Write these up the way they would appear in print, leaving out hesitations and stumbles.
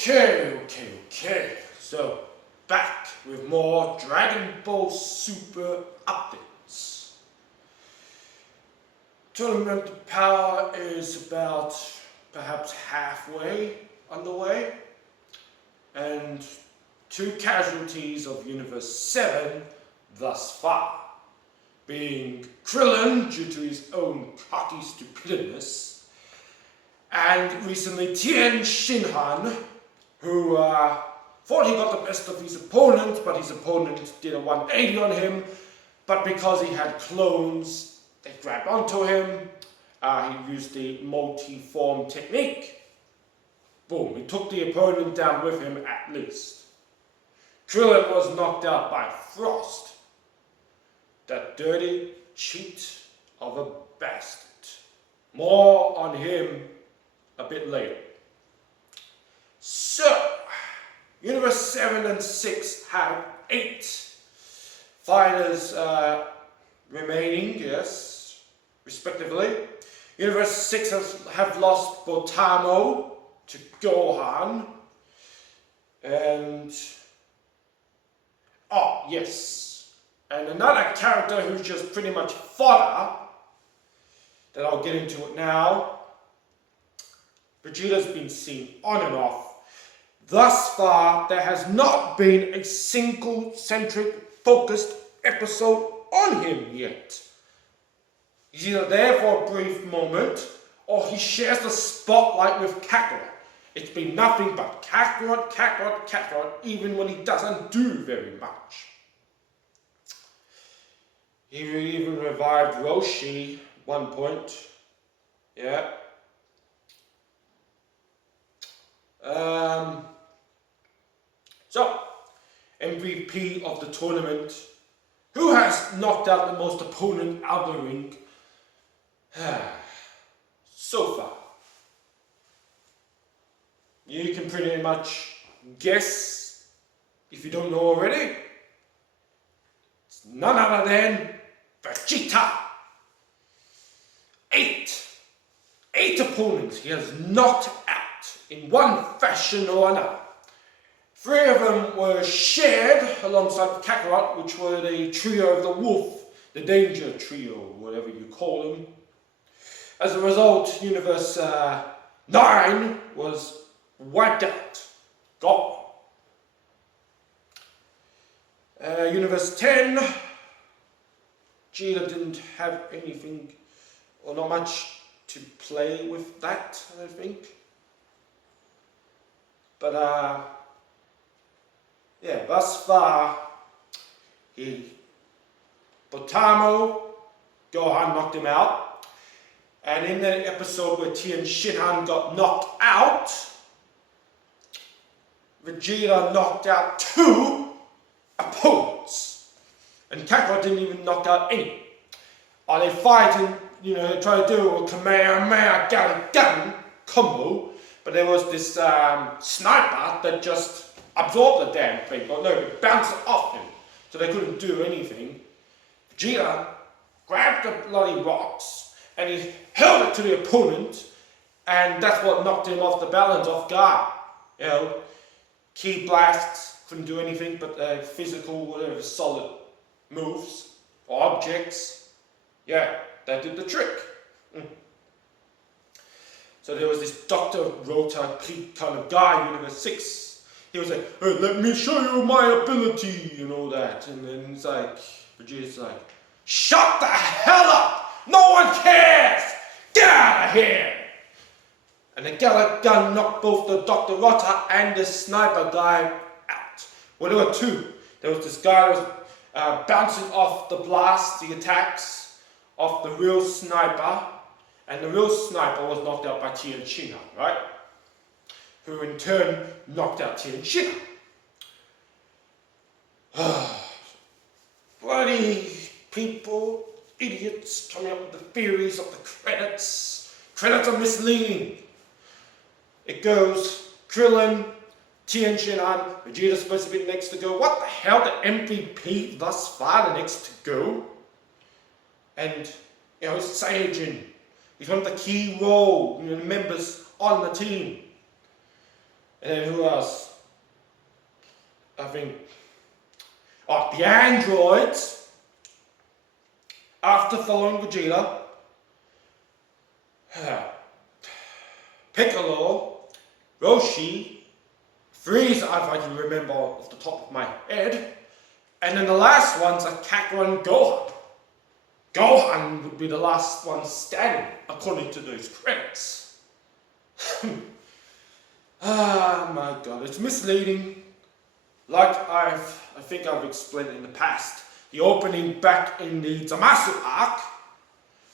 Okay. So, back with more Dragon Ball Super updates. Tournament power is about perhaps halfway underway, and 2 casualties of Universe 7 thus far, being Krillin due to his own cocky stupidness, and recently Tien Shinhan, who thought he got the best of his opponent, but his opponent did a 180 on him, but because he had clones, they grabbed onto him. He used the multi-form technique. Boom, he took the opponent down with him at least. Krillin was knocked out by Frost, that dirty cheat of a bastard. More on him a bit later. So, Universe 7 and 6 have 8 fighters remaining, yes, respectively. Universe 6 have lost Botamo to Gohan, and and another character who's just pretty much fodder, that I'll get into it now. Vegeta's been seen on and off. Thus far, there has not been a single centric, focused episode on him yet. He's either there for a brief moment, or he shares the spotlight with Kakarot. It's been nothing but Kakarot, even when he doesn't do very much. He even revived Roshi one point. Yeah. So, MVP of the tournament, who has knocked out the most opponent out of the ring so far? You can pretty much guess, if you don't know already. It's none other than Vegeta. 8 opponents he has knocked out in one fashion or another. 3 of them were shared alongside Kakarot, which were the trio of the wolf, the danger trio, whatever you call them. As a result, Universe 9 was wiped out, gone. Universe 10, Vegeta didn't have anything, or not much to play with that, I don't think. But yeah, thus far, Botamo, Gohan knocked him out. And in that episode where Tien Shinhan got knocked out, Vegeta knocked out 2 opponents. And Kakarot didn't even knock out any. Are they fighting, they try to do a Kamehameha Gun combo, but there was this sniper that just absorbed the damn thing, or no, it bounced off him, so they couldn't do anything. Vegeta grabbed the bloody rocks, and he held it to the opponent, and that's what knocked him off the balance, off guard. Key blasts, couldn't do anything, but physical, whatever, solid moves, or objects, yeah, that did the trick. So there was this Dr. Rota kind of guy, Universe 6. He was like, hey, let me show you my ability, and all that. And then it's like, Vegeta's like, shut the hell up! No one cares! Get out of here! And the Gallop Gun knocked both the Dr. Rota and the sniper guy out. Well, there were 2. There was this guy who was bouncing off the blast, the attacks, of the real sniper. And the real sniper was knocked out by Tien Shinhan, right? Who in turn knocked out Tien Shinhan. Bloody people, idiots, coming up with the theories of the credits. Credits are misleading. It goes Krillin, Tien Shinhan, Vegeta's supposed to be next to go. What the hell, the MVP thus far, the next to go? And, it's Saiyajin. He's one of the key role members on the team. And then who else? I think, oh, the androids, after following Vegeta, Piccolo, Roshi, Frieza, if I can remember off the top of my head, and then the last one's are Kakarot and Gohan. Gohan would be the last one standing, according to those credits. Ah, my god, it's misleading. Like I think I've explained in the past, the opening back in the Zamasu arc,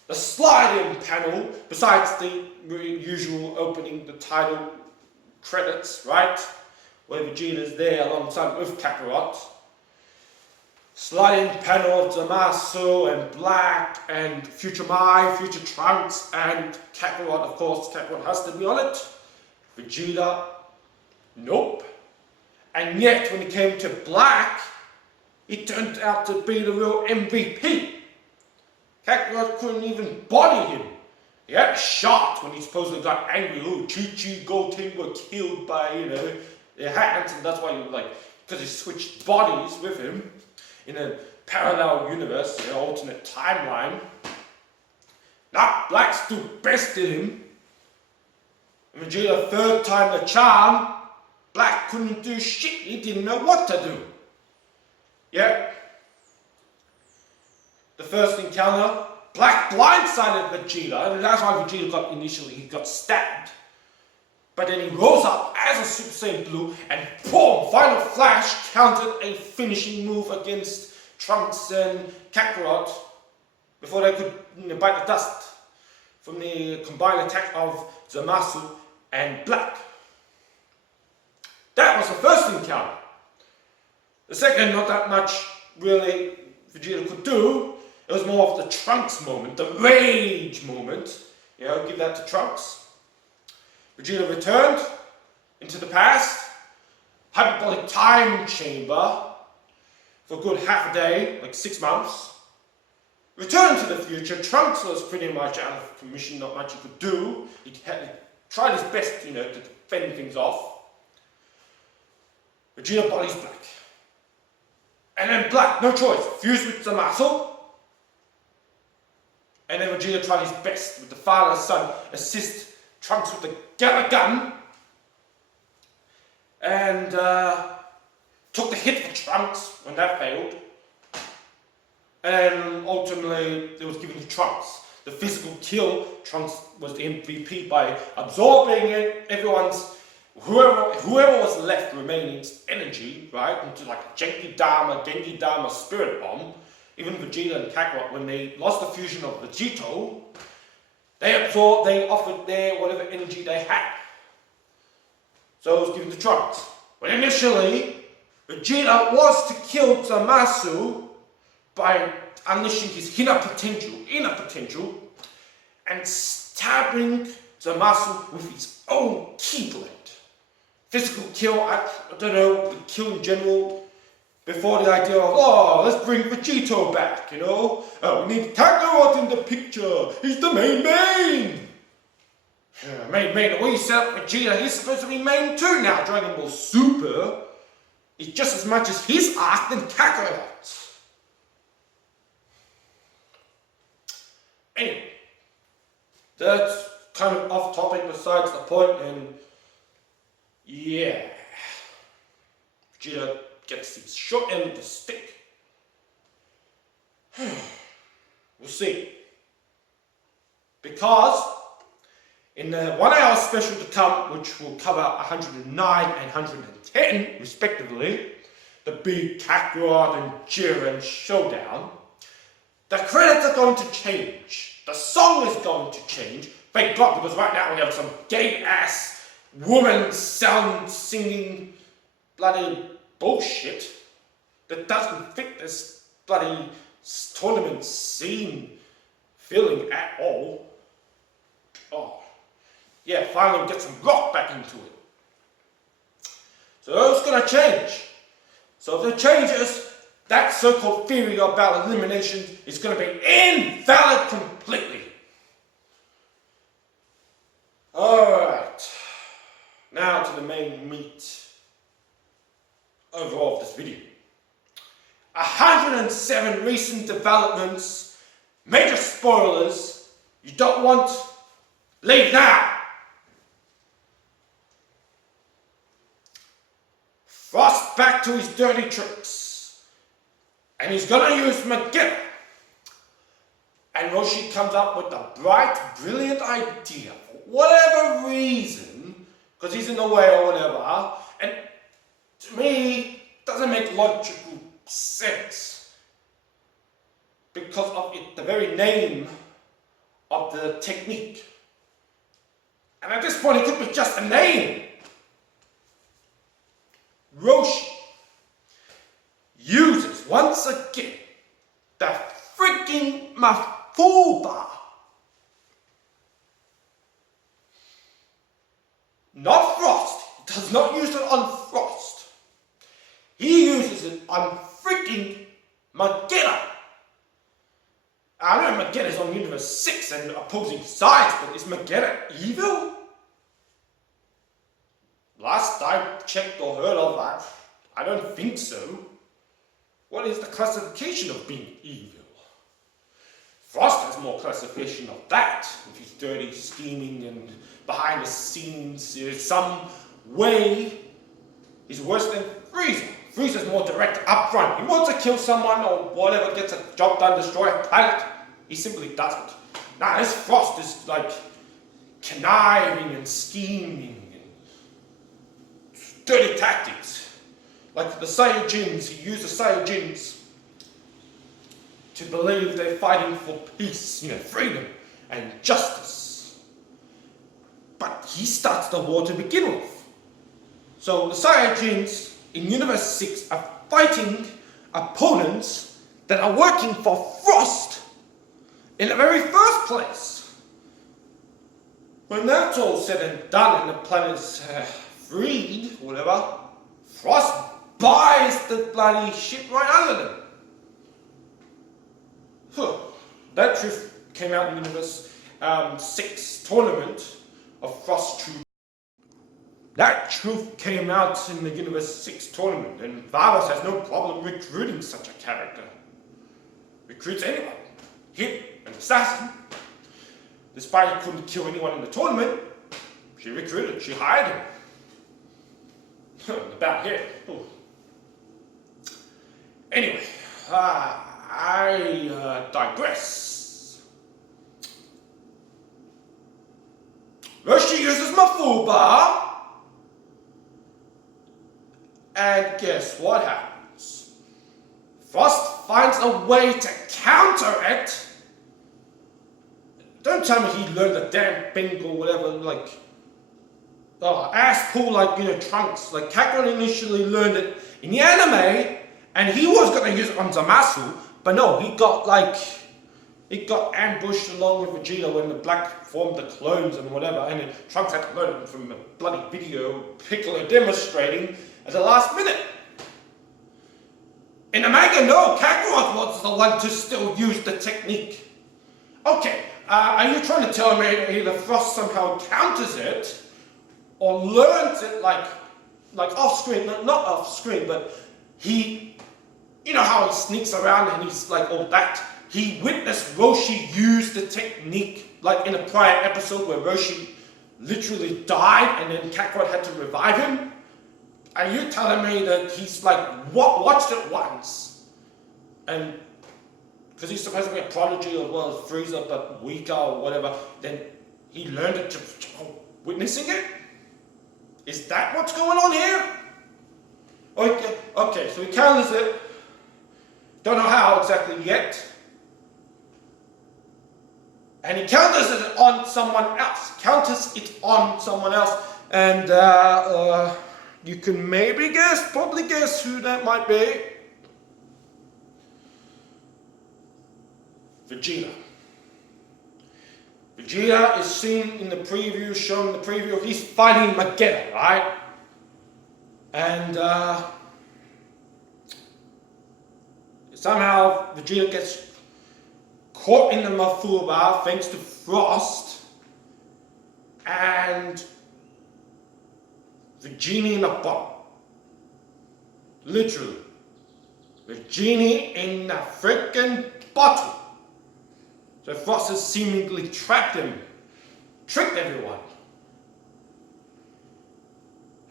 the slide-in panel, besides the usual opening, the title credits, right? Where Vegeta's there alongside with Kakarot. Slide-in panel of Zamasu and Black and Future Mai, Future Trunks and Kakarot, of course, Kakarot has to be on it. Vegeta, nope. And yet, when it came to Black, it turned out to be the real MVP. Kakarot couldn't even body him. He had a shot when he supposedly got angry. Oh, Chi-Chi, Goten were killed by, their hands, and that's why he because he switched bodies with him in a parallel universe, an alternate timeline. Nah, Black still bested him. And Vegeta, third time the charm, Black couldn't do shit, he didn't know what to do. Yeah. The first encounter, Black blindsided Vegeta, and that's why Vegeta he got stabbed. But then he rose up as a Super Saiyan Blue, and boom, Final Flash countered a finishing move against Trunks and Kakarot before they could bite the dust from the combined attack of Zamasu and Black. That was the first encounter. The second, not that much really Vegeta could do. It was more of the Trunks moment, the rage moment. Give that to Trunks. Vegeta returned into the past, hyperbolic time chamber for a good half a day, like 6 months. Returned to the future. Trunks was pretty much out of commission, not much he could do. He tried his best, to defend things off. Vegeta bodies Black. And then Black, no choice, fused with Zamasu. And then Vegeta tried his best with the father-son assist Trunks with the gun. And took the hit for Trunks when that failed. And ultimately it was given to Trunks. The physical kill, Trunks was the MVP by absorbing it, whoever was left remaining energy, right, into like a Genki Dama Spirit Bomb. Even Vegeta and Kakarot, when they lost the fusion of Vegito, they offered their whatever energy they had. So it was given to Trunks. But initially, Vegeta was to kill Zamasu by unleashing his inner potential, and stabbing Zamasu with his own Keyblade. Physical kill, I don't know, the kill in general, before the idea of, let's bring Vegito back, we need Kakarot in the picture, he's the main. Main, we set up Vegeta, he's supposed to be main too now. Dragon Ball Super is just as much as his arc than Kakarot's. Anyway, that's kind of off topic besides the point, and yeah, Vegeta gets his short end of the stick. We'll see. Because in the 1 hour special to come, which will cover 109 and 110 respectively, the big Kakarot and Jiren showdown, the credits are going to change. The song is going to change. Thank God, because right now we have some gay-ass woman singing bloody bullshit that doesn't fit this bloody tournament scene feeling at all. Oh, yeah, finally get some rock back into it. So it's gonna change. So if it changes, that so-called theory about elimination is going to be invalid completely. Alright, now to to the main meat overall of this video. 107 recent developments, major spoilers. You don't want, leave now. Frost back to his dirty tricks, and he's gonna use Vegeta. And Roshi comes up with a bright, brilliant idea for whatever reason, because he's in the way or whatever, and to me, doesn't make logical sense because of it, the very name of the technique. And at this point, it could be just a name. Roshi uses once again the freaking Mafuba. Not Frost. He does not use it on Frost. He uses it on freaking Vegeta. I know Vegeta's on Universe 6 and opposing sides, but is Vegeta evil? Last I checked or heard of that, I don't think so. What is the classification of being evil? Frost has more classification of that, if he's dirty, scheming, and behind the scenes, in some way, he's worse than Frieza. Frieza's more direct up front. He wants to kill someone or whatever, gets a job done, destroy a planet. He simply doesn't. Now this Frost is like conniving and scheming and dirty tactics. Like the Saiyajins, he used the Saiyajins to believe they're fighting for peace, freedom and justice. But he starts the war to begin with. So the Saiyajins in Universe 6 are fighting opponents that are working for Frost in the very first place. When that's all said and done and the planet's freed, whatever, Frost buys the bloody shit right under them. That truth came out in Universe 6 tournament of Frost Truth. That truth came out in the Universe 6 tournament, and Varus has no problem recruiting such a character. Recruits anyone. Him, an assassin. Despite he couldn't kill anyone in the tournament, she recruited, she hired him. About here. Ooh. Anyway, I digress. Roshi uses Mafuba, and guess what happens? Frost finds a way to counter it. Don't tell me he learned the damn thing or whatever, like ass pull like Trunks. Like Kakarot initially learned it in the anime, and he was gonna use it on Zamasu, but no, he got ambushed along with Vegeta when the Black formed the clones and whatever, and then Trunks had to learn it from a bloody video Piccolo demonstrating at the last minute. In the manga, no, Kakarot was the one to still use the technique. Okay, are you trying to tell me either Frost somehow counters it, or learns it like off screen, not off screen, but he, how he sneaks around and he's like all that. He witnessed Roshi use the technique, like in a prior episode where Roshi literally died and then Kakarot had to revive him. Are you telling me that he's watched it once, and because he's supposed to be a prodigy as well as Frieza, but weaker or whatever, then he learned it just witnessing it? Is that what's going on here? Okay, so he counters it. Don't know how exactly yet. And he counters it on someone else. And you can probably guess who that might be. Vegeta. Vegeta is seen in the preview, shown in the preview. He's fighting Vegeta, right? And somehow Vegeta gets caught in the Mafuba thanks to Frost, and The genie in the bottle. Literally. The genie in the freaking bottle. So Frost has seemingly trapped him. Tricked everyone.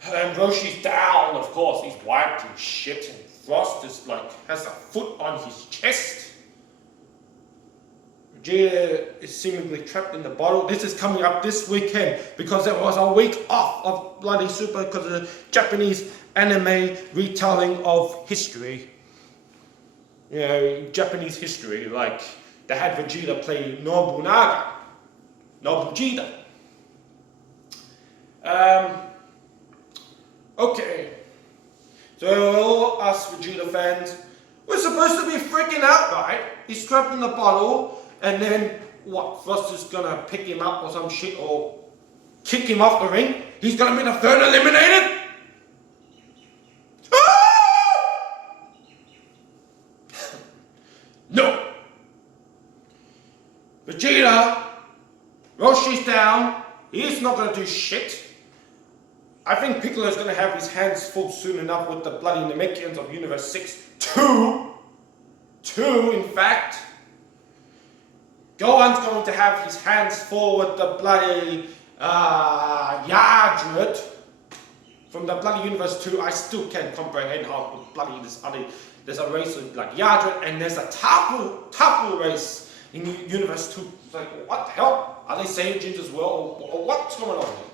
And Roshi's down, of course. He's wiped and shit. And Frost is like, has a foot on his chest. Vegeta is seemingly trapped in the bottle. This is coming up this weekend because there was a week off of bloody Super because of the Japanese anime retelling of history. You know, Japanese history, like they had Vegeta play Nobunaga. Nobujita. Okay. So all us Vegeta fans, we're supposed to be freaking out, right? He's trapped in the bottle. And then, what, Frost is gonna pick him up or some shit, or kick him off the ring? He's gonna be the third eliminated? Ah! No! Vegeta, Roshi's down, he's not gonna do shit. I think Piccolo's gonna have his hands full soon enough with the bloody Namekians of Universe 6. Two, in fact. Gohan's going to have his hands full with the bloody Yardred from the bloody Universe 2. I still can't comprehend how bloody there's a race like Yardred and there's a Tapu race in Universe 2. It's like, what the hell? Are they Saiyajins as well? Or what's going on here?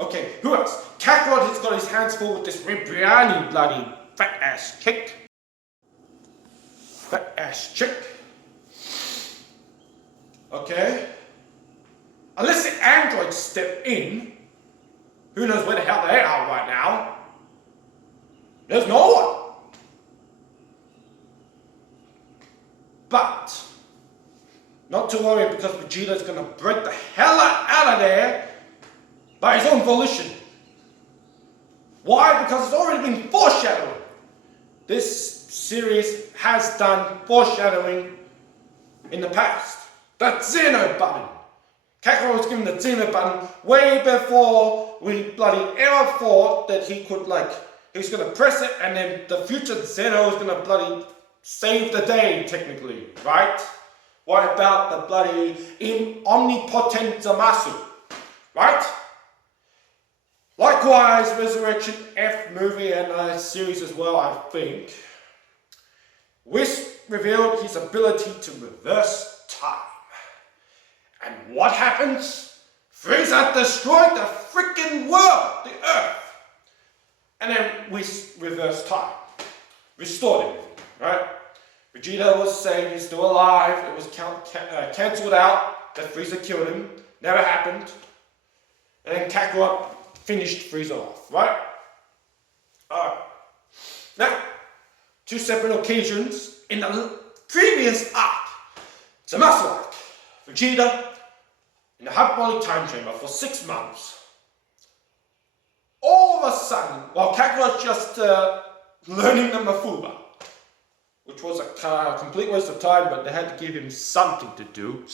Okay, who else? Kakarot has got his hands full with this Ribriani bloody fat ass chick. Fat ass chick. Okay. Unless the androids step in, who knows where the hell they are right now? There's no one. But not to worry because Vegeta's gonna break the hell out of there by his own volition. Why? Because it's already been foreshadowed. This series has done foreshadowing in the past. That Xeno button. Kakarot was given the Xeno button way before we bloody ever thought that he could he was gonna press it and then the future Xeno was gonna bloody save the day, technically, right? What about the bloody omnipotent Zamasu, right? Likewise, Resurrection F movie and a series as well, I think. Whis revealed his ability to reverse time. And what happens? Frieza destroyed the freaking world, the Earth. And then Whis reversed time. Restored everything, right? Vegeta was saying he's still alive. It was cancelled out that Frieza killed him. Never happened. And then Kakarot finished Frieza off, right? Alright. Now, two separate occasions in the previous arc. Zamasu arc. Vegeta in the hyperbolic time chamber for 6 months. All of a sudden, while Kakarot's just learning the Mafuba, which was a complete waste of time, but they had to give him something to do.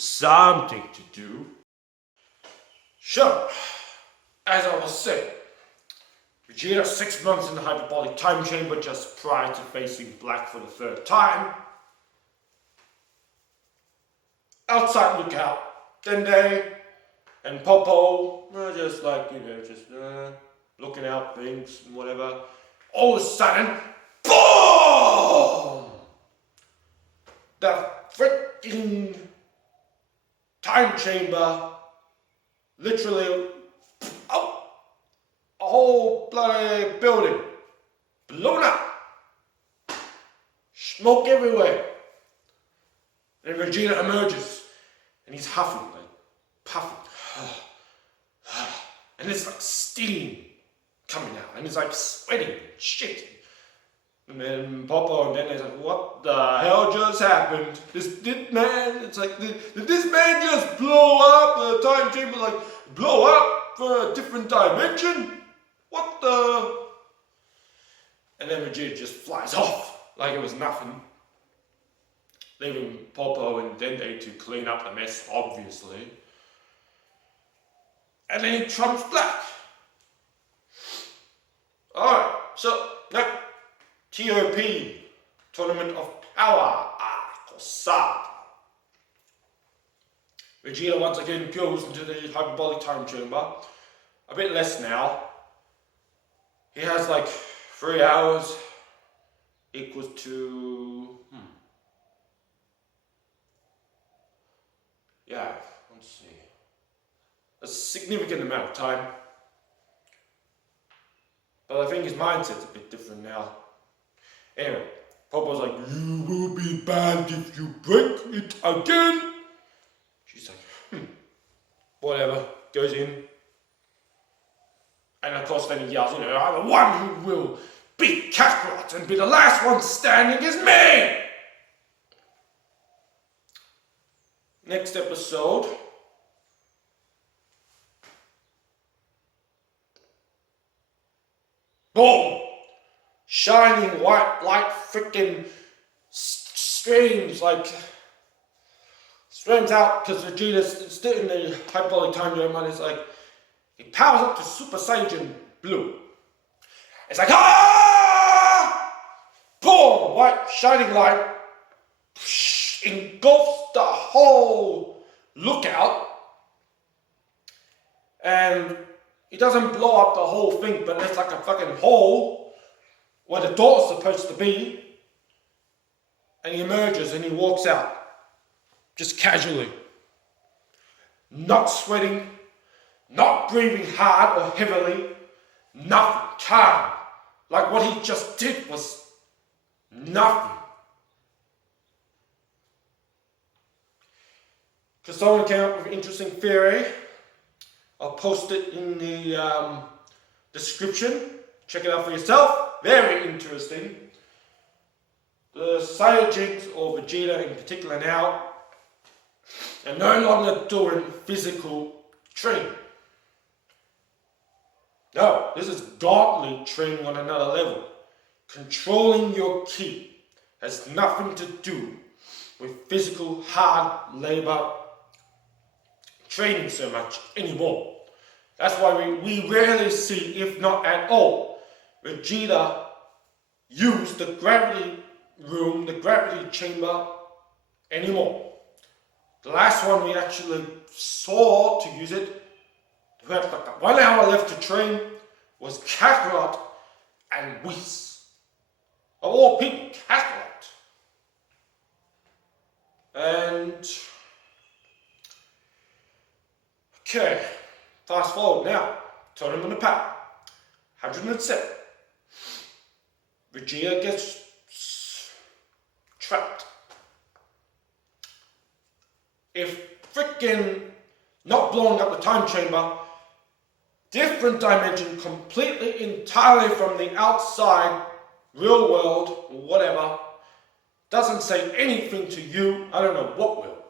Sure, as I was saying, Vegeta 6 months in the hyperbolic time chamber just prior to facing Black for the 3rd time. Outside lookout, Dende and Popo were just looking out things and whatever. All of a sudden, BOOM! The freaking time chamber literally, a whole bloody building blown up. Smoke everywhere. And Vegeta emerges and he's huffing, puffing. And there's steam coming out and he's sweating and shit. And then Popo and then they're like, what the hell just happened? Did this man just blow up? The time chamber blow up for a different dimension? What the? And then Vegeta just flies off like it was nothing. Leaving Popo and Dende to clean up the mess, obviously. and then he trumps black. Alright, so now TOP, Tournament of Power, Saga. Vegeta once again goes into the hyperbolic time chamber. A bit less now. He has like 3 hours equals to yeah, let's see. A significant amount of time. But I think his mindset's a bit different now. Anyway, Popo's like, you will be banned if you break it again. She's like, whatever, goes in. And of course then he yells, the one who will beat Kakarot and be the last one standing is me! Next episode. Boom! Shining white light freaking streams out because Vegeta's still in the hyperbolic time chamber and it's like he powers up to Super Saiyan Blue. It's like boom! White shining light engulfs the whole lookout, and it doesn't blow up the whole thing, but it's like a fucking hole where the door's supposed to be, and he emerges and he walks out, just casually, not sweating, not breathing hard or heavily, nothing, calm, like what he just did was nothing. Because someone came up with an interesting theory. I'll post it in the description. Check it out for yourself. Very interesting. The Saiyajins, or Vegeta in particular now, are no longer doing physical training. No, this is godly training on another level. Controlling your ki has nothing to do with physical hard labor training so much anymore. That's why we rarely see, if not at all, Vegeta use the gravity room, the gravity chamber anymore. The last one we actually saw to use it, who had like 1 hour left to train, was Kakarot and Whis. Of all people, Kakarot. And okay, fast forward now. Tournament of Power. 107. Vegeta gets trapped. If freaking not blowing up the time chamber, different dimension, completely entirely from the outside, real world, or whatever, doesn't say anything to you, I don't know what will.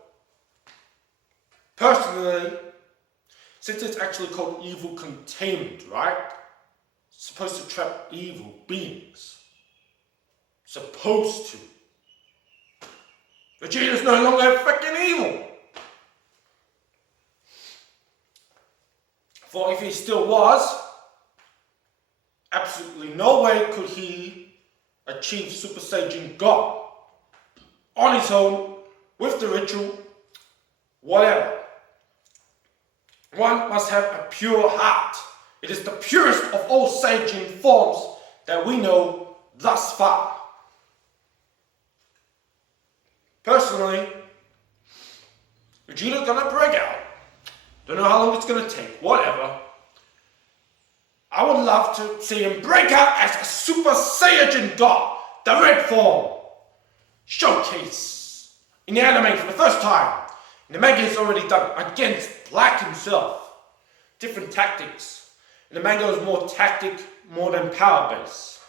Personally, since it's actually called evil containment, right? It's supposed to trap evil beings. Supposed to. Vegeta's no longer freaking evil. For if he still was, absolutely no way could he achieve Super Saiyan God on his own, with the ritual, whatever. One must have a pure heart. It is the purest of all Saiyan forms that we know thus far. Personally, Vegeta's gonna break out. Don't know how long it's gonna take, whatever. I would love to see him break out as a Super Saiyan God, the red form. Showcase in the anime for the first time. And the manga has already done it against Black himself. Different tactics. And the manga is more tactic, more than power based.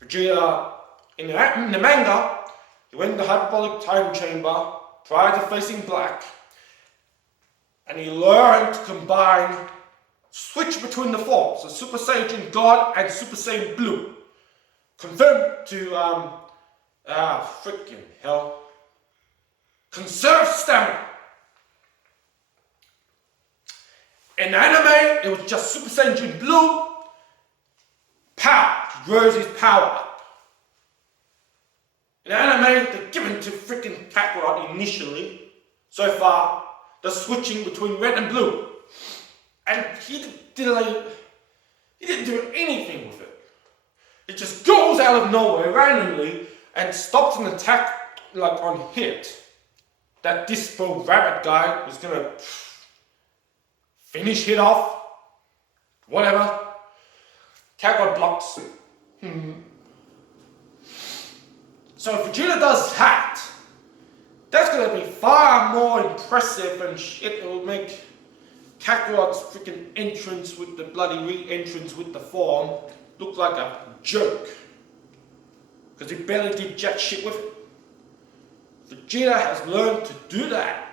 Vegeta, in the manga, he went in the hyperbolic time chamber prior to facing Black. And he learned to combine, switch between the forms, so Super Saiyan God and Super Saiyan Blue. Confirmed to, freaking hell. Conserve stamina. In anime, it was just Super Saiyan Blue. Power. He grows his power up. In anime, they're given to freaking Kakarot initially. So far, they're switching between red and blue. And he didn't do anything with it. It just goes out of nowhere randomly and stops an attack like on hit. That Dispo Rabbit guy was gonna finish hit off. Whatever. Kakarot blocks. So if Vegeta does that, that's gonna be far more impressive and shit. It will make Kakarot's freaking entrance with the bloody re-entrance with the form look like a joke. Because he barely did jack shit with it. Vegeta has learned to do that.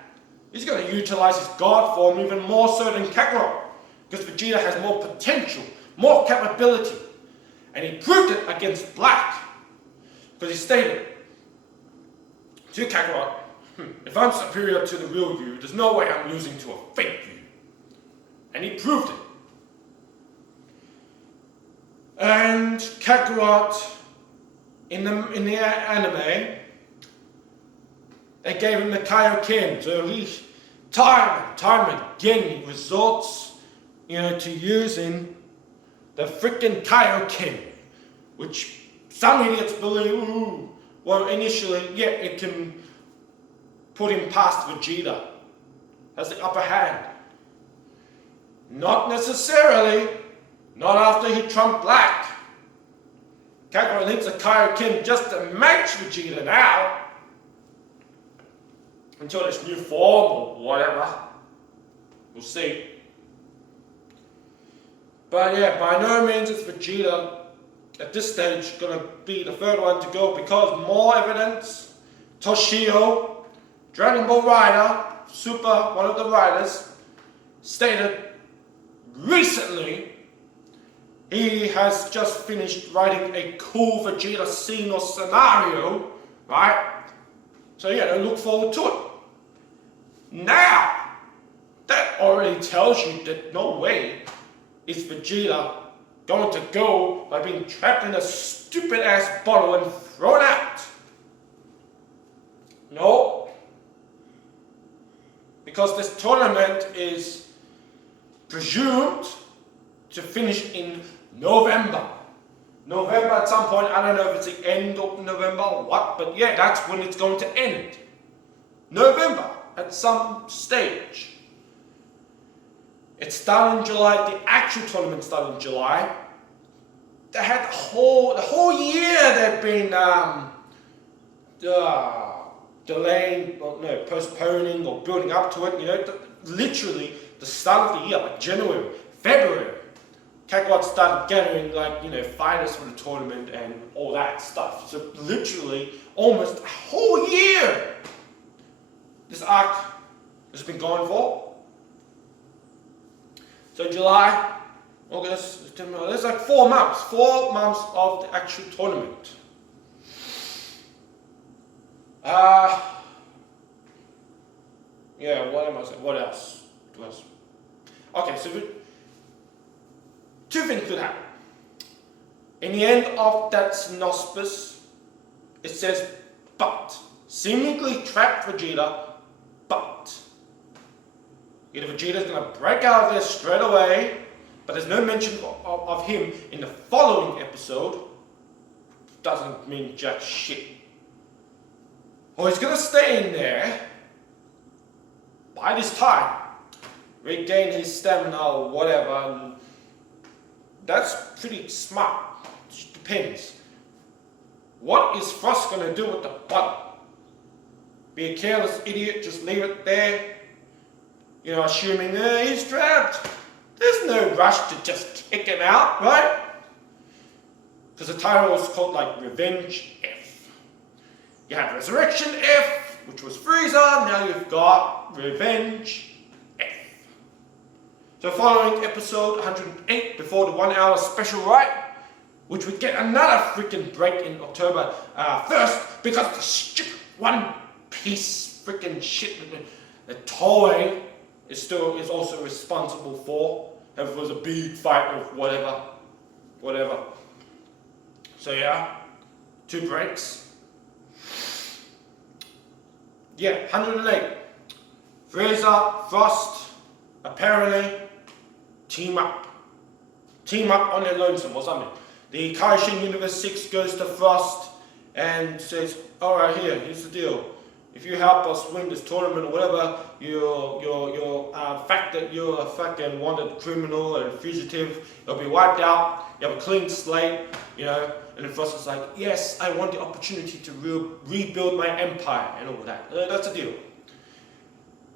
He's going to utilize his God form even more so than Kakarot. Because Vegeta has more potential, more capability. And he proved it against Black. Because he stated to Kakarot, if I'm superior to the real you, there's no way I'm losing to a fake you. And he proved it. And Kakarot, in the anime, they gave him the Kaioken, so he time and time again he resorts, to using the freaking Kaioken, which some idiots believe, initially, it can put him past Vegeta, has the upper hand. Not necessarily, not after he trumped Black. Kakarot needs a Kaioken just to match Vegeta now. Until this new form or whatever. We'll see. But yeah, by no means is Vegeta at this stage gonna be the third one to go because more evidence. Toshio, Dragon Ball Rider, one of the writers, stated recently he has just finished writing a cool Vegeta scene or scenario, right? So yeah, look forward to it. Now, that already tells you that no way is Vegeta going to go by being trapped in a stupid ass bottle and thrown out. No. Because this tournament is presumed to finish in November. November at some point, I don't know if it's the end of November or what, but yeah, that's when it's going to end. November. At some stage. It started in July, the actual tournament started in July. They had the whole year they've been delaying, postponing or building up to it, literally the start of the year, like January, February. Kakarot started gathering fighters for the tournament and all that stuff. So literally almost a whole year. This arc has been going for. So July, August, September, there's like 4 months. 4 months of the actual tournament. What else? Okay, so 2 things could happen. In the end of that synopsis, it says, but seemingly trapped Vegeta. But either Vegeta's going to break out of there straight away, but there's no mention of him in the following episode. Doesn't mean jack shit. Or he's going to stay in there by this time, regain his stamina or whatever. And that's pretty smart. It depends. What is Frost going to do with the bottle? Be a careless idiot, just leave it there. Assuming he's trapped. There's no rush to just kick him out, right? Because the title was called Revenge F. You had Resurrection F, which was Frieza, now you've got Revenge F. So following episode 108, before the 1 hour special, right? Which would get another freaking break in October 1st, because the stupid One Piece freaking shit, the Toei, is also responsible for. If it was a big fight or whatever. So yeah, 2 breaks. Yeah, 108. Frieza, Frost, apparently team up on their lonesome or something. The Kaishin Universe 6 goes to Frost and says, alright, here's the deal. If you help us win this tournament or whatever, your fact that you're a fucking wanted criminal and fugitive, it'll be wiped out. You have a clean slate, you know. And then Frost is like, yes, I want the opportunity to rebuild my empire and all that. That's the deal.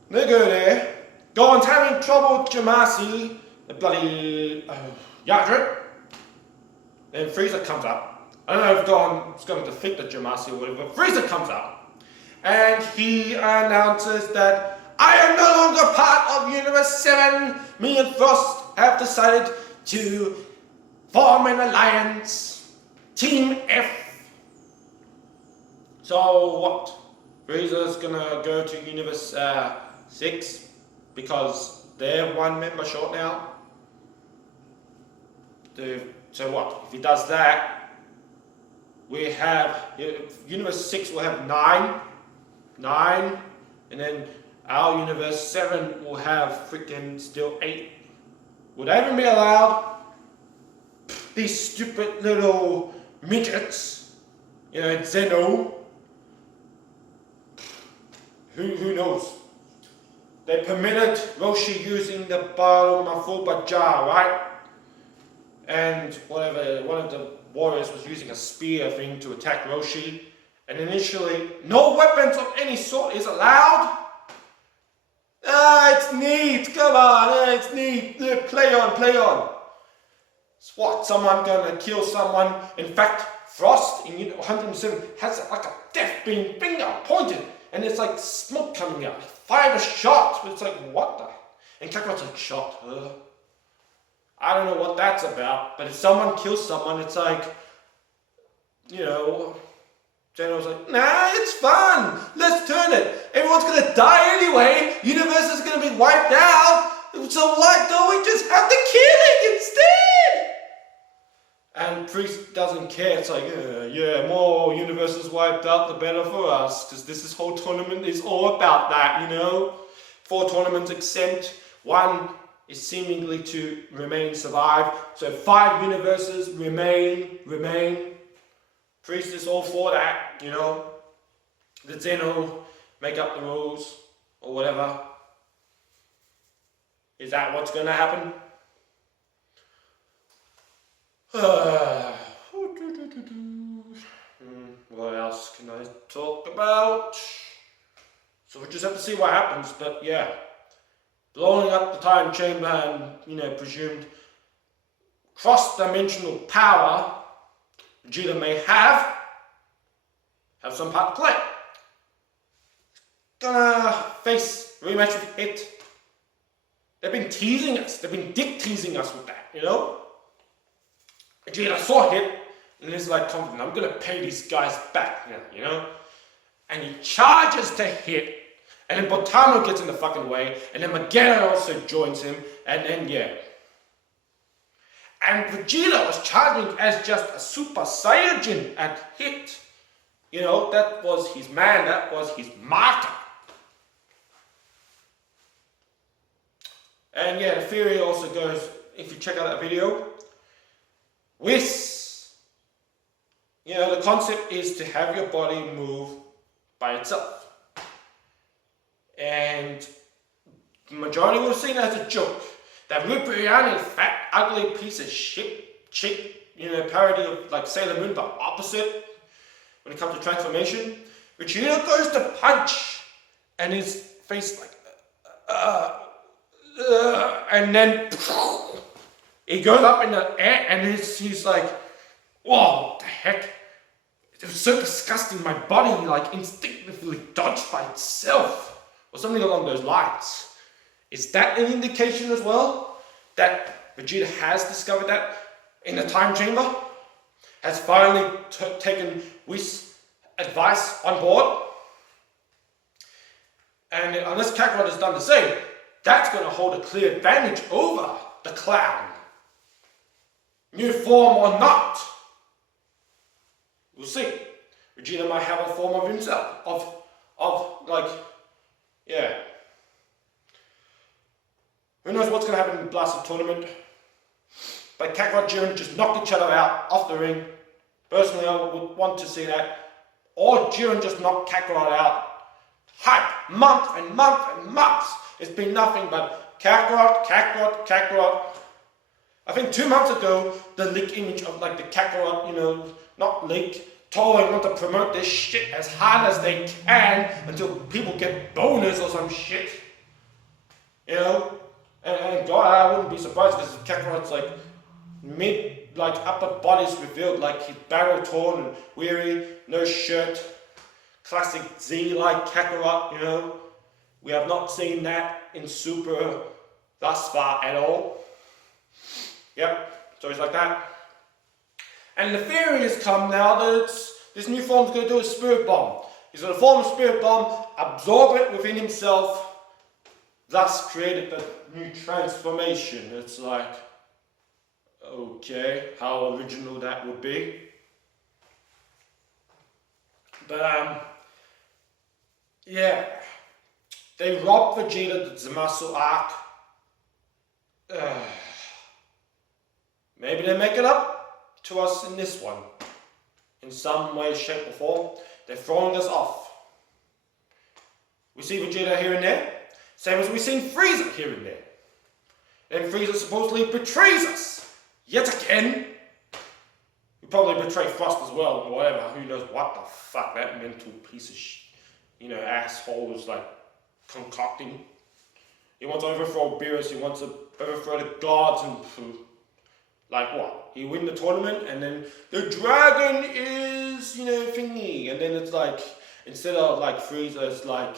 They go there. Gohan's having trouble with Jamasi, the bloody Yadra. Then Frieza comes up. I don't know if Gohan's going to defeat the Jamasi or whatever, but Frieza comes up. And he announces that I am no longer part of Universe 7. Me and Frost have decided to form an alliance. Team F. So what? Frieza's gonna go to Universe 6 because they're 1 member short now. So what? If he does that, we have Universe 6 will have 9, and then our Universe 7 will have freaking still 8. Would that even be allowed? These stupid little midgets, you know, Zeno. Who knows? They permitted Roshi using the Baro Mafuba jar, right? And whatever, one of the warriors was using a spear thing to attack Roshi. And initially, no weapons of any sort is allowed. It's neat, come on, it's neat. Play on. It's what, someone gonna kill someone? In fact, Frost in 107 has like a death beam finger pointed, and it's like smoke coming out. Fire a shot, but it's like, what the? And Kakarot's like, shot her. I don't know what that's about, but if someone kills someone, it's like, you know, General's like, nah, it's fun. Let's turn it. Everyone's gonna die anyway. Universe is gonna be wiped out. So why don't we just have the killing instead? And Priest doesn't care. It's like, yeah, more universes wiped out, the better for us. Because this whole tournament is all about that, you know? 4 tournaments exempt. 1 is seemingly to survive. So 5 universes remain. Priest is all for that, you know. The Zeno make up the rules or whatever. Is that what's going to happen? What else can I talk about? So we just have to see what happens, but yeah. Blowing up the time chamber and, you know, presumed cross-dimensional power Vegeta may have some part to play. Gonna face rematch with Hit. They've been teasing us. They've been dick teasing us with that, you know? Vegeta saw Hit and he's like confident, I'm gonna pay these guys back now, you know? And he charges to Hit. And then Botano gets in the fucking way. And then Vegeta also joins him. And then, yeah. And Vegeta was charging as just a Super Saiyajin at Hit. You know, that was his man, that was his martyr. And yeah, the theory also goes, if you check out that video, Whis, you know, the concept is to have your body move by itself. And the majority will see it as a joke. That Ribriani, fat, ugly piece of shit, chick, you know, parody of like Sailor Moon, but opposite when it comes to transformation. Vegeta goes to punch, and his face like, and then he goes up in the air, and he's like, whoa, what the heck? It was so disgusting. My body like instinctively dodged by itself, or something along those lines. Is that an indication as well that Vegeta has discovered that in the time chamber? Has finally taken Whis' advice on board? And unless Kakarot has done the same, that's going to hold a clear advantage over the clown. New form or not. We'll see. Vegeta might have a form of himself, yeah. Who knows what's going to happen in the Blasted Tournament. But Kakarot, Jiren just knocked each other out off the ring. Personally, I would want to see that. Or Jiren just knocked Kakarot out. Hype, month and month and months. It's been nothing but Kakarot. I think 2 months ago, the Linkk image of like the Kakarot, not Linkk, told them not to promote this shit as hard as they can until people get bonus or some shit. And God, I wouldn't be surprised because Kakarot's like upper body's revealed, like his barrel torn and weary, no shirt. Classic Z-like Kakarot, We have not seen that in Super thus far at all. Yep, so he's like that. And the theory has come now that this new form's going to do a Spirit Bomb. He's going to form a Spirit Bomb, absorb it within himself, thus created the new transformation. It's like, okay, how original that would be. But, yeah. They robbed Vegeta the Zamasu arc. Maybe they make it up to us in this one. In some way, shape or form. They're throwing us off. We see Vegeta here and there. Same as we've seen Frieza here and there. And Frieza supposedly betrays us. Yet again. We probably betray Frost as well, or whatever. Who knows what the fuck that mental piece of asshole is like concocting. He wants to overthrow Beerus, he wants to overthrow the gods and like what? He win the tournament and then the dragon is, thingy. And then it's like, instead of like Frieza, it's like,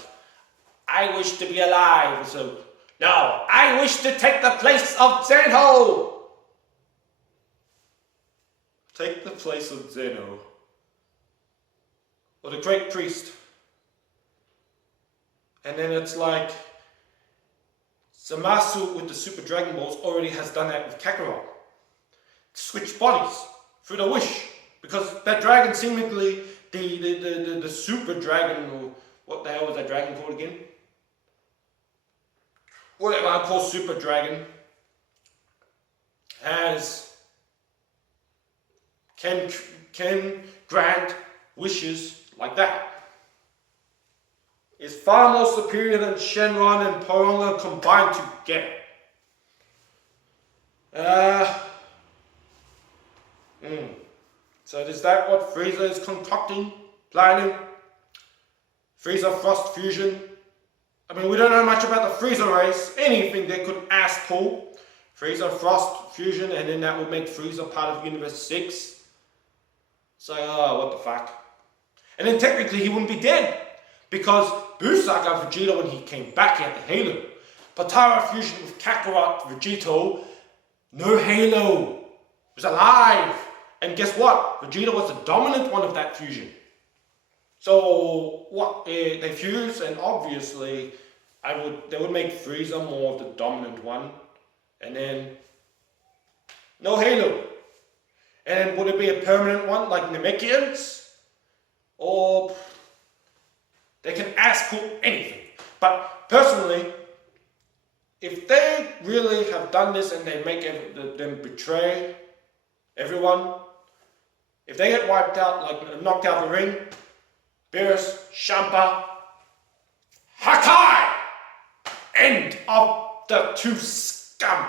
I wish to be alive. So, no, I wish to take the place of Zeno. Take the place of Zeno. Or the Great Priest. And then it's like, Zamasu with the Super Dragon Balls already has done that with Kakarot. Switch bodies through the wish. Because that dragon seemingly, the Super Dragon, or what the hell was that dragon called again? Whatever I call Super Dragon, can grant wishes like that. Is far more superior than Shenron and Porunga combined together. So is that what Frieza is concocting, planning? Frieza Frost fusion? I mean, we don't know much about the Frieza race. Anything they could ask pull. Frieza Frost fusion, and then that would make Frieza part of Universe 6. So, what the fuck? And then technically he wouldn't be dead. Because Busaka Vegeta, when he came back, he had the Halo. Potara fusion with Kakarot Vegito, no Halo. He was alive. And guess what? Vegeta was the dominant one of that fusion. So what? They fuse, and obviously they would make Frieza more of the dominant one. And then no Halo. And would it be a permanent one like Namekians? Or they can ask for anything. But personally, if they really have done this and they make them betray everyone, if they get wiped out, like knocked out the ring, Beerus, Champa, Hakai! End of the two scum.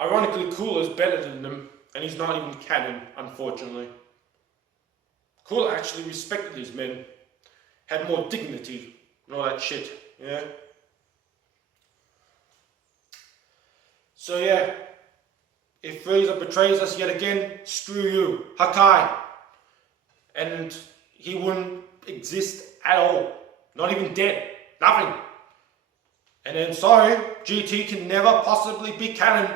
Ironically, Cooler's better than them, and he's not even canon, unfortunately. Cooler actually respected these men, had more dignity, and all that shit, yeah? So yeah, if Frieza betrays us yet again, screw you, Hakai. And he wouldn't exist at all, not even dead, nothing. And then sorry, GT can never possibly be canon.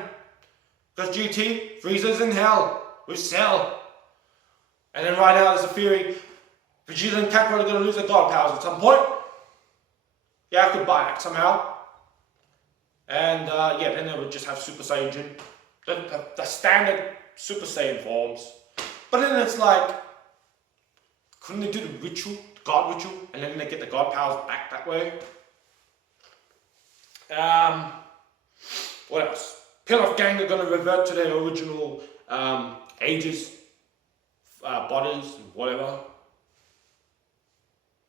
Because GT, Frieza's in hell with Cell. And then right now there's a theory, Vegeta and Kakarot are going to lose their god powers at some point. Yeah, I could buy that somehow. And yeah, then they would just have Super Saiyan, the standard Super Saiyan forms. But then it's like, couldn't they do the ritual, the God ritual, and then they get the God powers back that way? What else? Pilaf Gang are going to revert to their original ages, bodies, and whatever.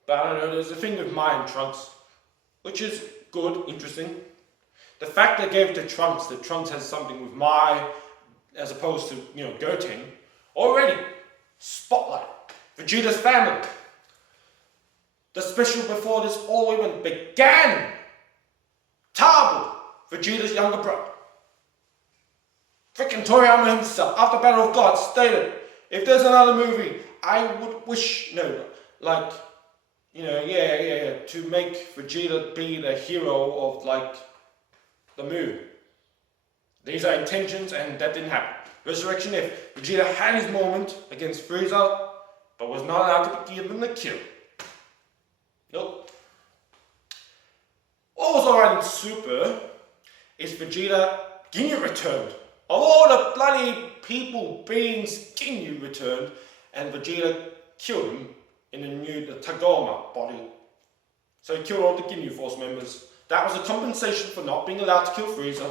But I don't know, there's a thing with Mai and Trunks, which is good, interesting. The fact they gave it to Trunks, that Trunks has something with Mai, as opposed to, Goten, already, spotlight. Vegeta's family. The special before this all even began. Tabo, Vegeta's younger brother. Freaking Toriyama himself, after Battle of Gods, stated, if there's another movie, I would wish, to make Vegeta be the hero of, the movie. These are intentions, and that didn't happen. Resurrection F. Vegeta had his moment against Frieza, but was not allowed to be given the kill. Nope. What was alright in Super is Vegeta Ginyu returned. Of all the bloody people, beings, Ginyu returned, and Vegeta killed him in the Tagoma body. So he killed all the Ginyu Force members. That was a compensation for not being allowed to kill Frieza.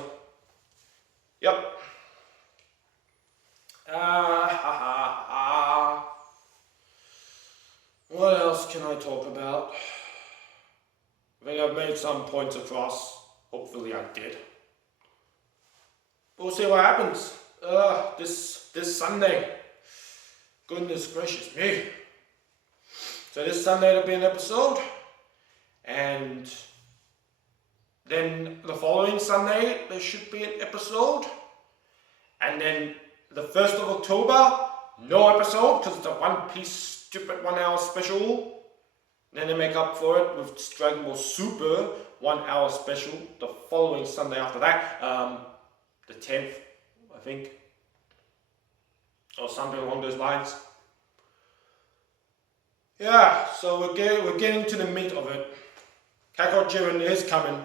Yep. What else can I talk about? I think I've made some points across. Hopefully I did. We'll see what happens. This Sunday. Goodness gracious me. So this Sunday there'll be an episode. And then the following Sunday there should be an episode. And then the 1st of October, no episode because it's a One Piece stupid 1 hour special. Then they make up for it with Dragon Ball Super 1 hour special the following Sunday after that. The 10th, I think. Or something along those lines. Yeah, so we're getting to the meat of it. Kakarot Jiren is coming.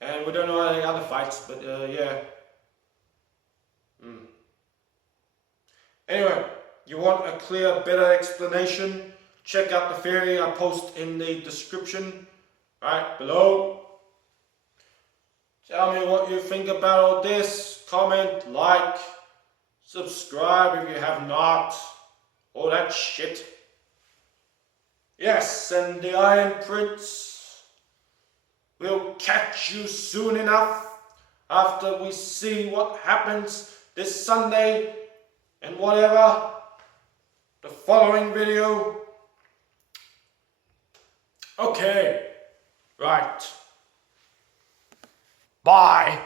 And we don't know any other fights, but yeah. Anyway, you want a clear, better explanation? Check out the theory I post in the description right below. Tell me what you think about all this. Comment, like, subscribe if you have not. All that shit. Yes, and the Iron Prince will catch you soon enough after we see what happens this Sunday and whatever. The following video. Okay, right. Bye.